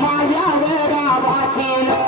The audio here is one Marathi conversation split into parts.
माझ्या वरा भाची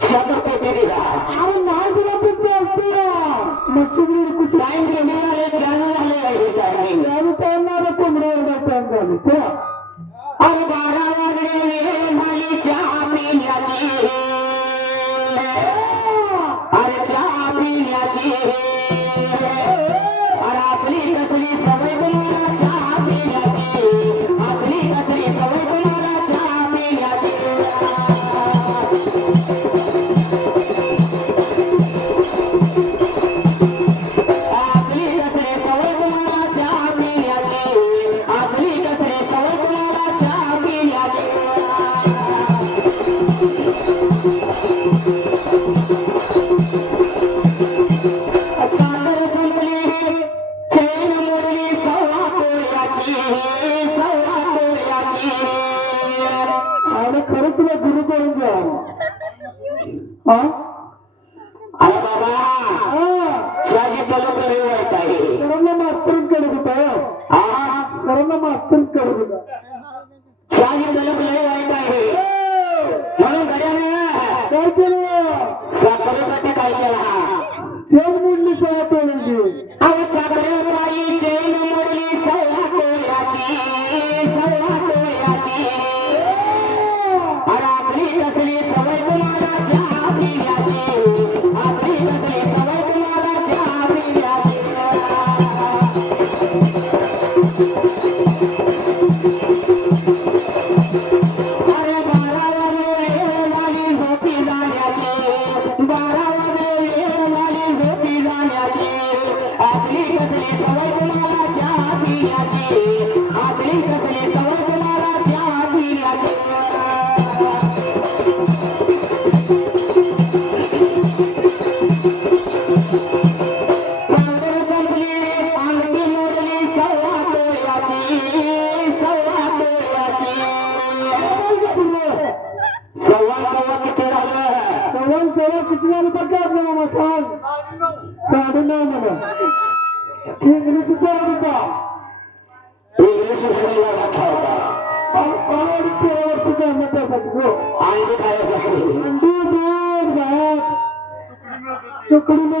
శతపతిగా ఆమె నాకు పంపించేస్తా ముస్లింలు కుటుంబానికి మీరే జనాలే అడుగుతారు నేను తొమ్మిది కుమ్మరేడు పెట్టండి అది బాగా మళ్ళీ చాపీ सर्वांना मास्तरीच कडे होता सर्वांना मास्तरीच कडे होता చిట్టినాలు పట్టాము సార్ సాడున్నాం మనం ఇంగ్లీష్ చదువుతా ఇంగ్లీష్ शुक्र में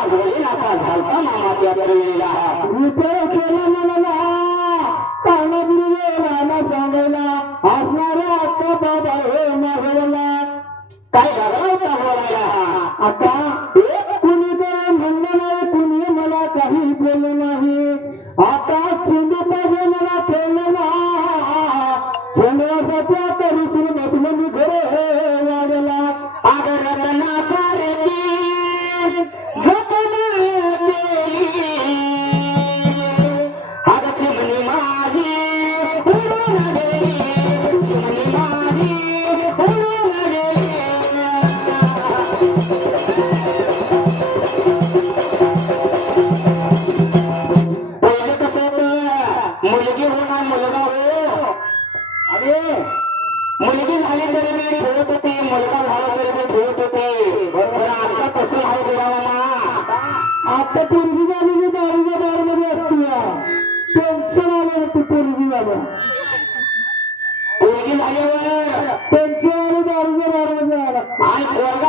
मामा गोळी असा झालता मामा त्या वेळेला विचार केला मला पाहणा गुरुवे रामा सांगायला असणारा आत्ता बाबा हे मागवला काय झाला होता बोलायला आता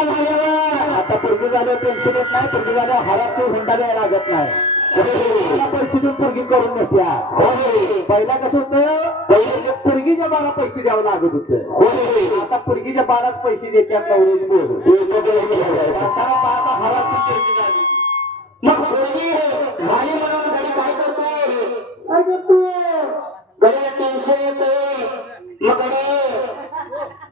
आता पूर्वी झालं टेन्शन येत नाही. पूर्वी झाल्या हरात हुंडा द्यायला लागत नाही. पैसे देऊन पूर्वी करून नसल्या पहिला कसं होत? पहिले पूर्वीच्या बाळा पैसे द्यावं लागत होत. आता पूर्वीच्या बाळाच पैसे देतात नवरी आता हराची मग पोरगी झाली म्हणून घरी काय करतोय? काय करतोय? घरी टेन्शन येतोय. मग घरी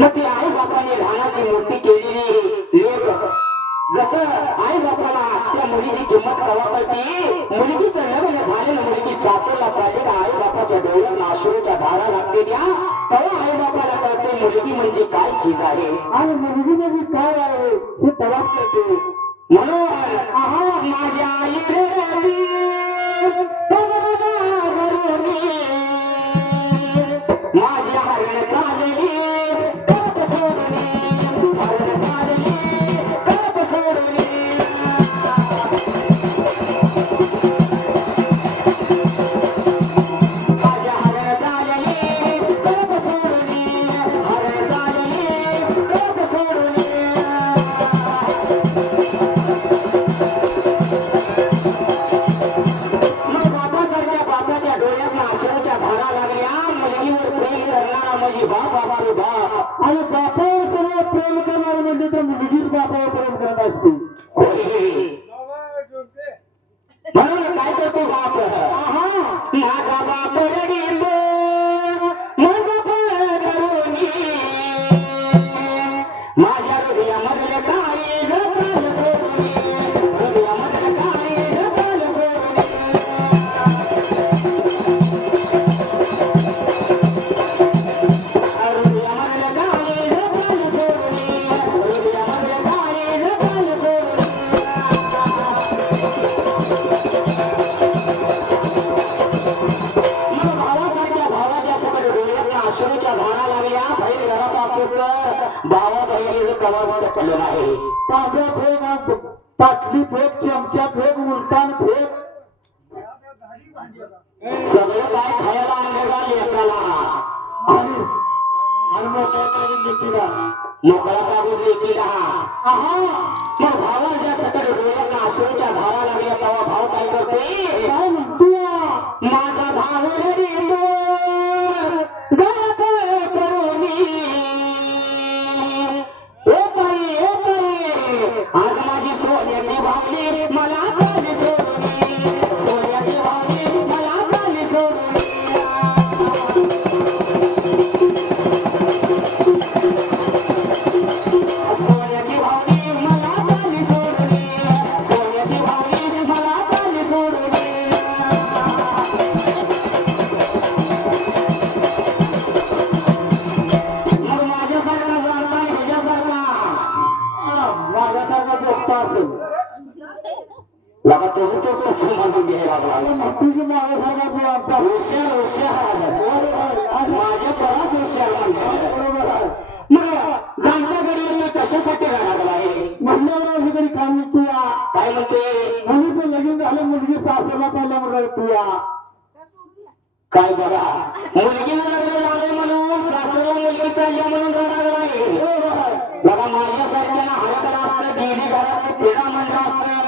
मग ती आई बापाने लहानाची मूर्ती केलेली लेख. जसं आई बापाला त्या मुलीची किंमत कवा कळती मुलगीचं लग्न झालेलं मुलगी सासरला पाहिजे आई बापाच्या डोळ्यात नाशूच्या धारा लागते त्या. तेव्हा आई बापाला कळते मुलगी म्हणजे काय चीज आहे. आणि मुलगी म्हणजे काय आहे? हे तवाच करते म्हणून आहा माझ्या आई आहा मग भावाच्या सकट डोळ्यातल्या हुशार हुशार माझ्या हुशार मग जाणता कशासाठी आहे म्हणल्यावर तरी काम काय म्हणते? मुलीचं लगीन झालं मुलगी सासऱ्याला म्हणणार तुया काय बघा मुलगी झाले म्हणून सासरा मुलगी चालल्या म्हणून रडागला आहे बघा माझ्यासारख्याला हरकला असतं देवी घरात पेढा म्हणलं असतं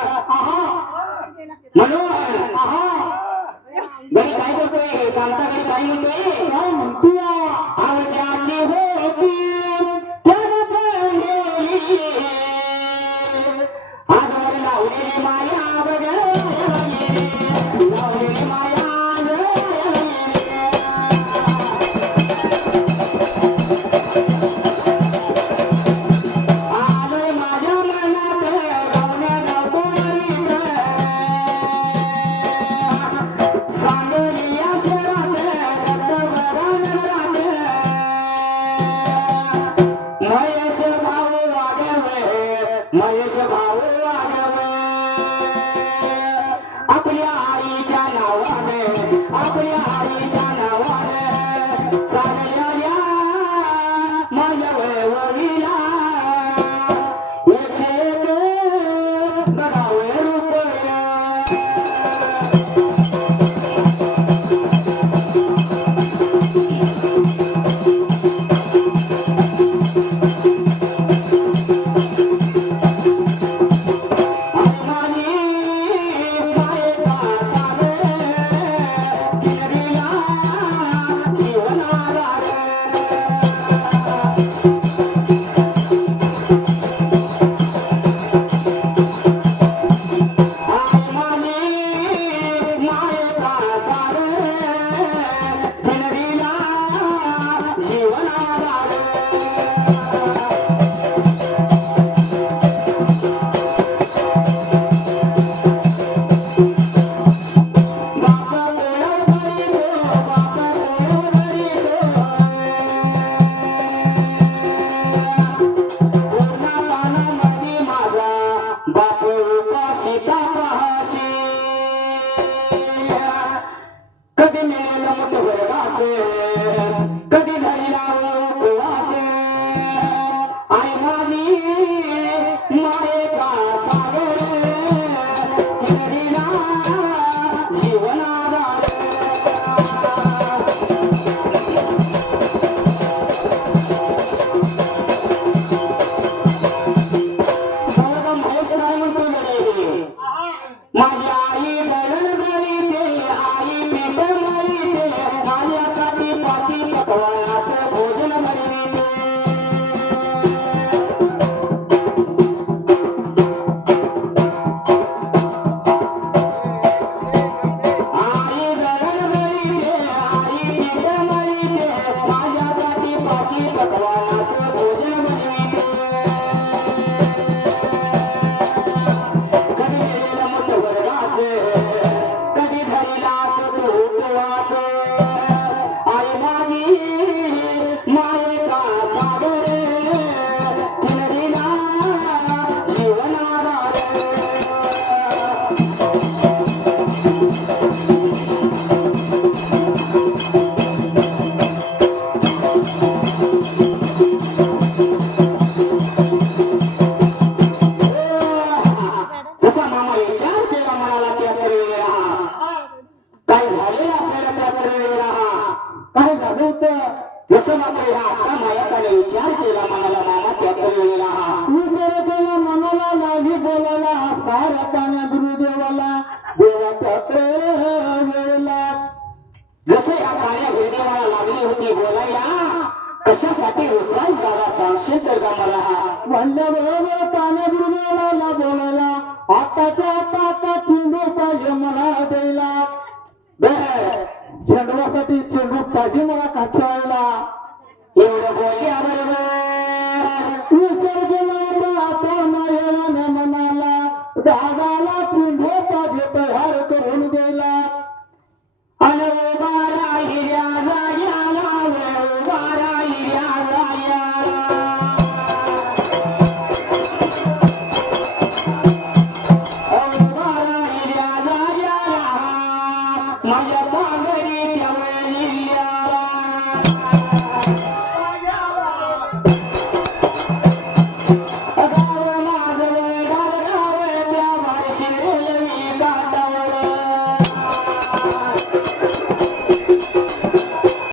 म्हणून जसं मात्र ह्या आता मायाकाने विचार केला मनाला मामा त्या वेळेला विचार केला मनाला लागी बोलायला पाण्या गुरुदेवाला देवाच्या वेळेला. जसं या पाण्या भेदेवाला लागली होती बोलायला कशासाठी विश्वास दादा सांगशील तर का मला? म्हणल्या बरोबर पाण्या गुरुदेवाला बोलायला आताच्या आता आता चेंडू पाहिजे मला द्यायला. बर. चेंडूसाठी चेंडू पाहिजे मला काठवायला एवढं बोलल्या बरोबर. विचार आता मनाला दादाला